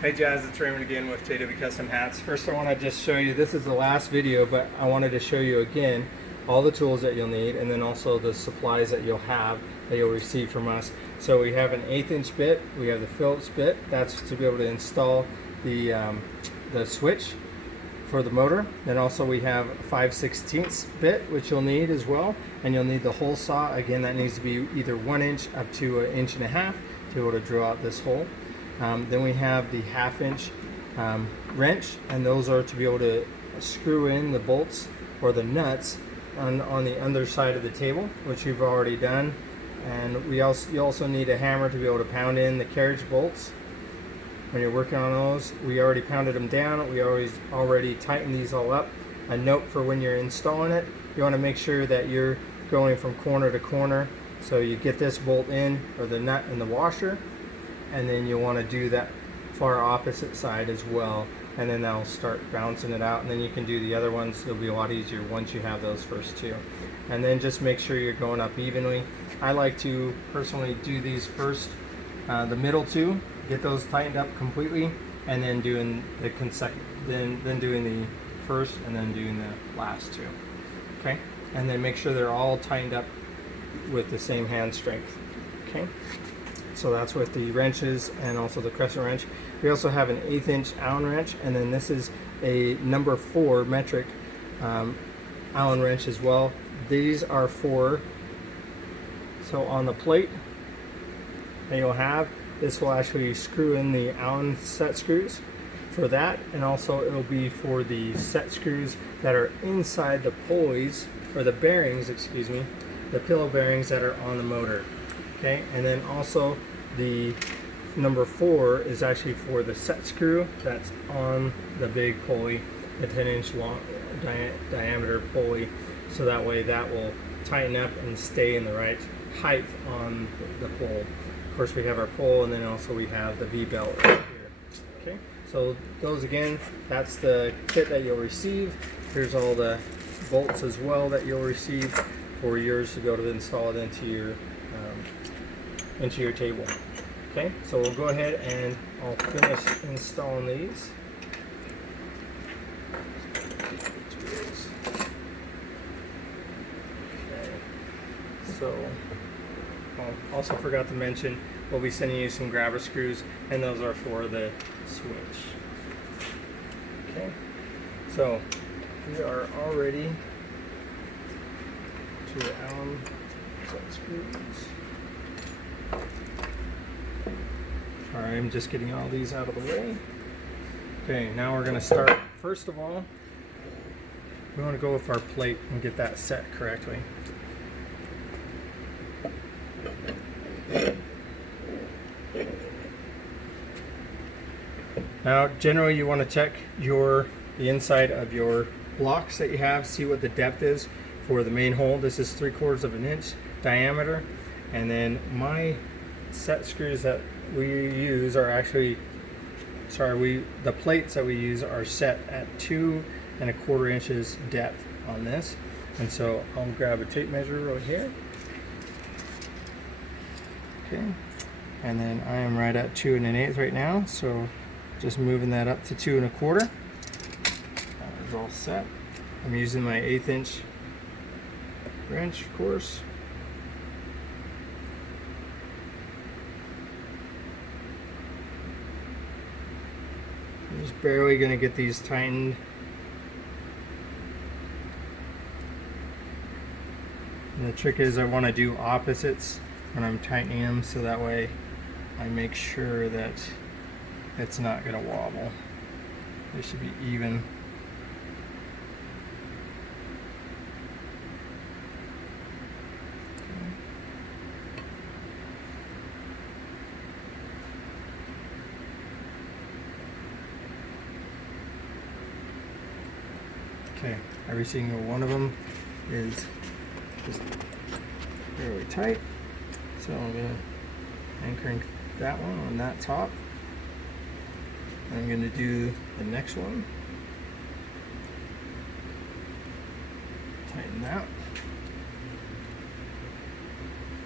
Hey Jazz, it's Raymond again with JW Custom Hats. First I want to just show you, this is the last video, but I wanted to show you again all the tools that you'll need and then also the supplies that you'll have that you'll receive from us. So we have an 1/8 inch bit, we have the Phillips bit, that's to be able to install the switch for the motor. Then also we have a 5/16 bit, which you'll need as well, and you'll need the hole saw. Again, that needs to be either 1 inch up to 1.5 inches to be able to drill out this hole. Then we have the 1/2 inch wrench, and those are to be able to screw in the bolts or the nuts on the underside of the table, which we've already done. And you also need a hammer to be able to pound in the carriage bolts. When you're working on those, we already pounded them down. We already tightened these all up. A note for when you're installing it, you want to make sure that you're going from corner to corner. So you get this bolt in, or the nut in the washer, and then you want to do that far opposite side as well, and then that'll start bouncing it out, and then you can do the other ones. It'll be a lot easier once you have those first two. And then just make sure you're going up evenly. I like to personally do these first, the middle two, get those tightened up completely, and then doing the then doing the first, and then doing the last two. Okay, and then make sure they're all tightened up with the same hand strength. Okay. So that's with the wrenches and also the crescent wrench. We also have an 1/8 inch Allen wrench, and then this is a number 4 metric Allen wrench as well. These are so on the plate that you'll have, this will actually screw in the Allen set screws for that, and also it'll be for the set screws that are inside the pulleys, or the bearings, excuse me, the pillow bearings that are on the motor. Okay, and then also the number 4 is actually for the set screw that's on the big pulley, the 10-inch long diameter pulley, so that way that will tighten up and stay in the right height on the pole. Of course, we have our pole, and then also we have the V-belt right here. Okay, so those again, that's the kit that you'll receive. Here's all the bolts as well that you'll receive for yours to be able to install it into your table. Okay, so we'll go ahead and I'll finish installing these. Okay, so also forgot to mention, we'll be sending you some grabber screws, and those are for the switch. Okay, so we are all ready to the Allen set screws. Alright, I'm just getting all these out of the way. Okay, now we're going to start. First of all, we want to go with our plate and get that set correctly. Now, generally you want to check the inside of your blocks that you have, see what the depth is for the main hole. This is 3/4 of an inch diameter, and then my set screws that we use are actually, the plates that we use are set at 2¼ inches depth on this. And so I'll grab a tape measure right here. Okay, and then I am right at 2 1/8 right now, so just moving that up to 2 1/4. That is all set. I'm using my 1/8 inch wrench, of course. I'm just barely going to get these tightened. And the trick is I want to do opposites when I'm tightening them, so that way I make sure that it's not going to wobble. They should be even. Okay, every single one of them is just fairly tight. So I'm going to anchor that one on that top. I'm going to do the next one. Tighten that.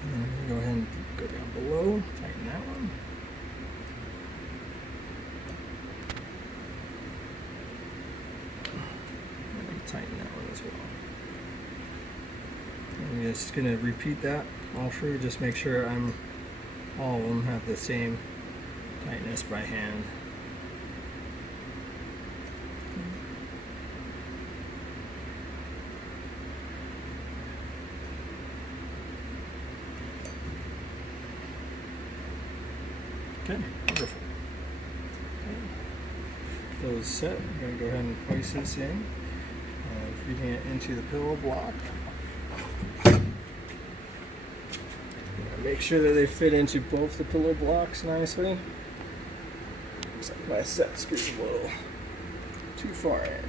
And then I'm going to go ahead and go down below, tighten that one. tighten that one as well. I'm just going to repeat that all through, just make sure all of them have the same tightness by hand. Okay, wonderful. Those set, I'm going to go ahead and place this in, feeding it into the pillow block. Make sure that they fit into both the pillow blocks nicely. Looks like my set screw's a little too far in.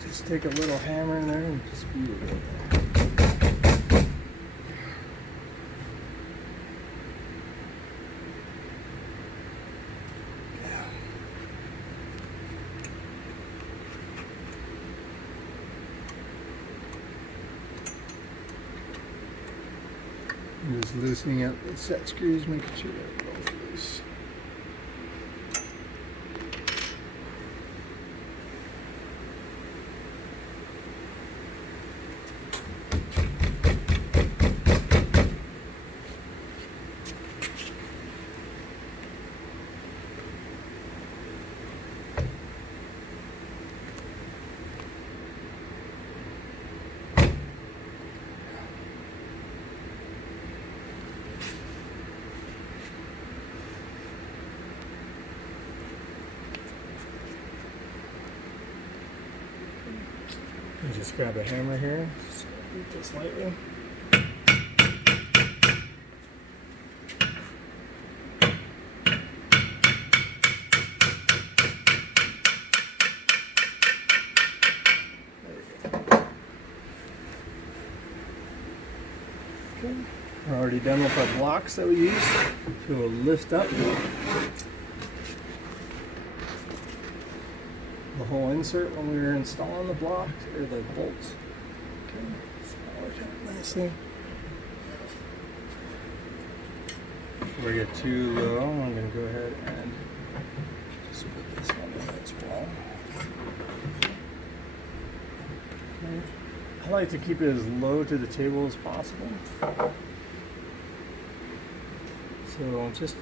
Just take a little hammer in there and just beat it in there. I'm just loosening up the set screws, making sure they're both loose. You just grab a hammer here, just beat this lightly. Okay. We're already done with our blocks that we used, so we'll lift up the whole insert when we were installing the blocks or the bolts. Okay, so that worked out nicely. Before we get too low, I'm going to go ahead and just put this one in as well. Okay. I like to keep it as low to the table as possible. So just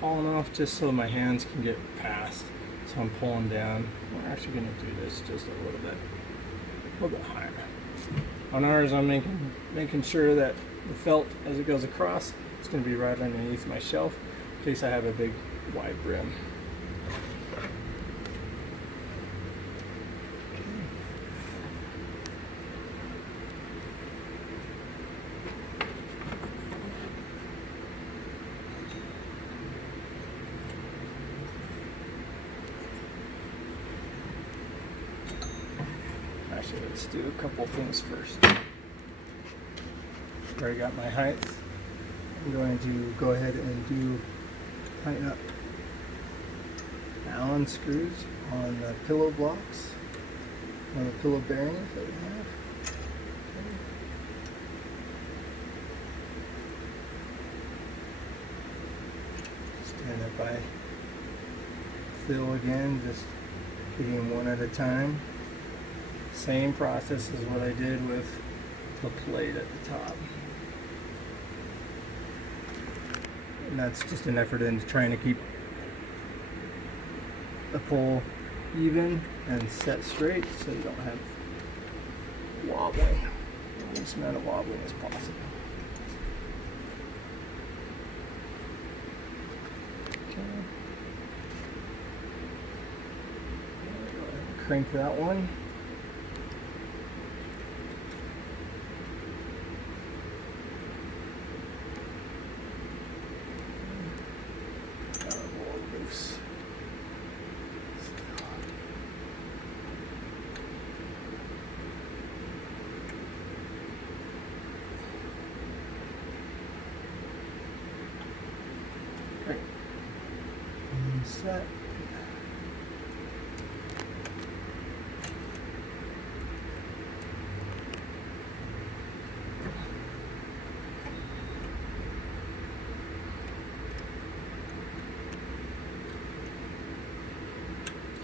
tall enough just so my hands can get past. So I'm pulling down. We're actually going to do this just a little bit higher. On ours, I'm making sure that the felt as it goes across is going to be right underneath my shelf in case I have a big wide brim. Actually, let's do a couple things first. Already got my height. I'm going to go ahead and tighten up Allen screws on the pillow blocks, on the pillow bearings that we have. Stand up by Phil again, just getting one at a time. Same process as what I did with the plate at the top. And that's just an effort into trying to keep the pole even and set straight so you don't have wobbling. The least amount of wobbling as possible. Okay. Crank that one. Great. And set.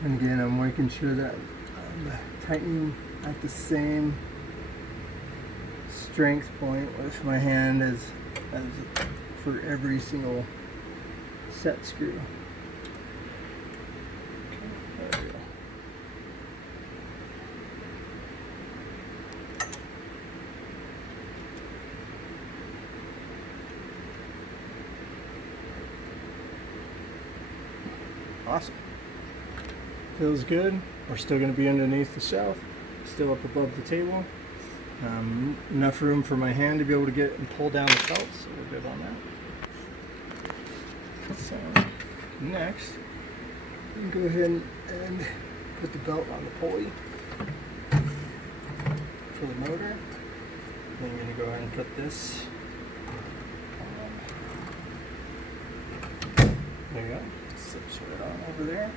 And again, I'm making sure that I'm tightening at the same strength point with my hand as for every single set screw. Okay, there we go. Awesome. Feels good. We're still going to be underneath the shelf, still up above the table. Enough room for my hand to be able to get and pull down the felt, so we're good on that. So next, we can go ahead and put the belt on the pulley for the motor. Then you're going to go ahead and put this on. There you go. Slips right on over there.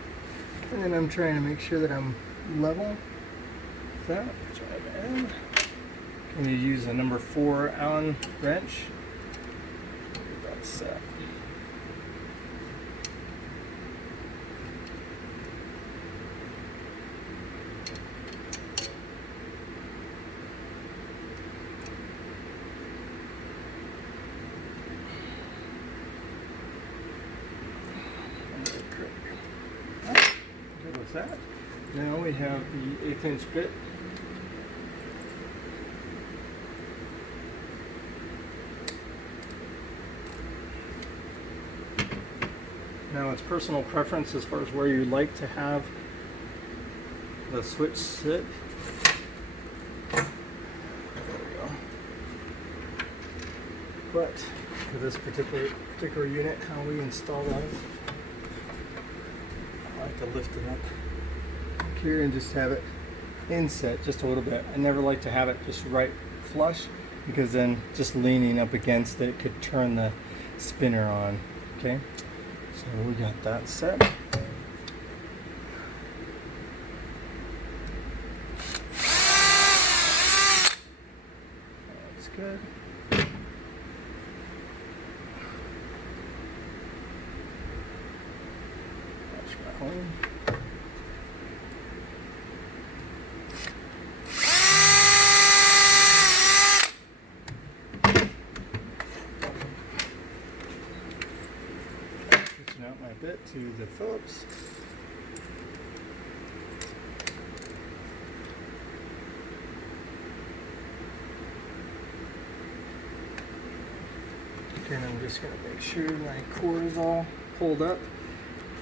And then I'm trying to make sure that I'm level with that. Try to end. And you use a number 4 Allen wrench. Get that set. Good with that. Now we have the 1/8 inch bit. Now it's personal preference as far as where you like to have the switch sit. There we go. But for this particular unit, how we install that, I like to lift it up here and just have it inset just a little bit. I never like to have it just right flush, because then just leaning up against it could turn the spinner on. Okay. So we got that set. That's good. That's my home. Out my bit to the Phillips. Okay, and I'm just going to make sure my cord is all pulled up.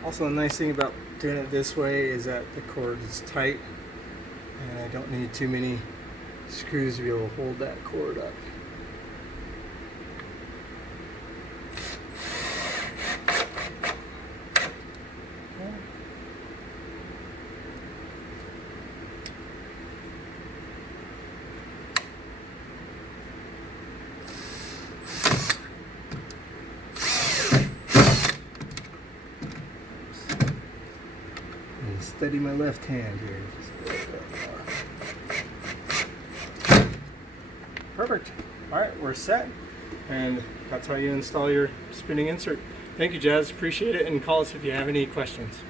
Also, a nice thing about doing it this way is that the cord is tight and I don't need too many screws to be able to hold that cord up. Steady my left hand here. Just a little bit more. Perfect. All right, we're set. And that's how you install your spinning insert. Thank you, Jazz. Appreciate it. And call us if you have any questions.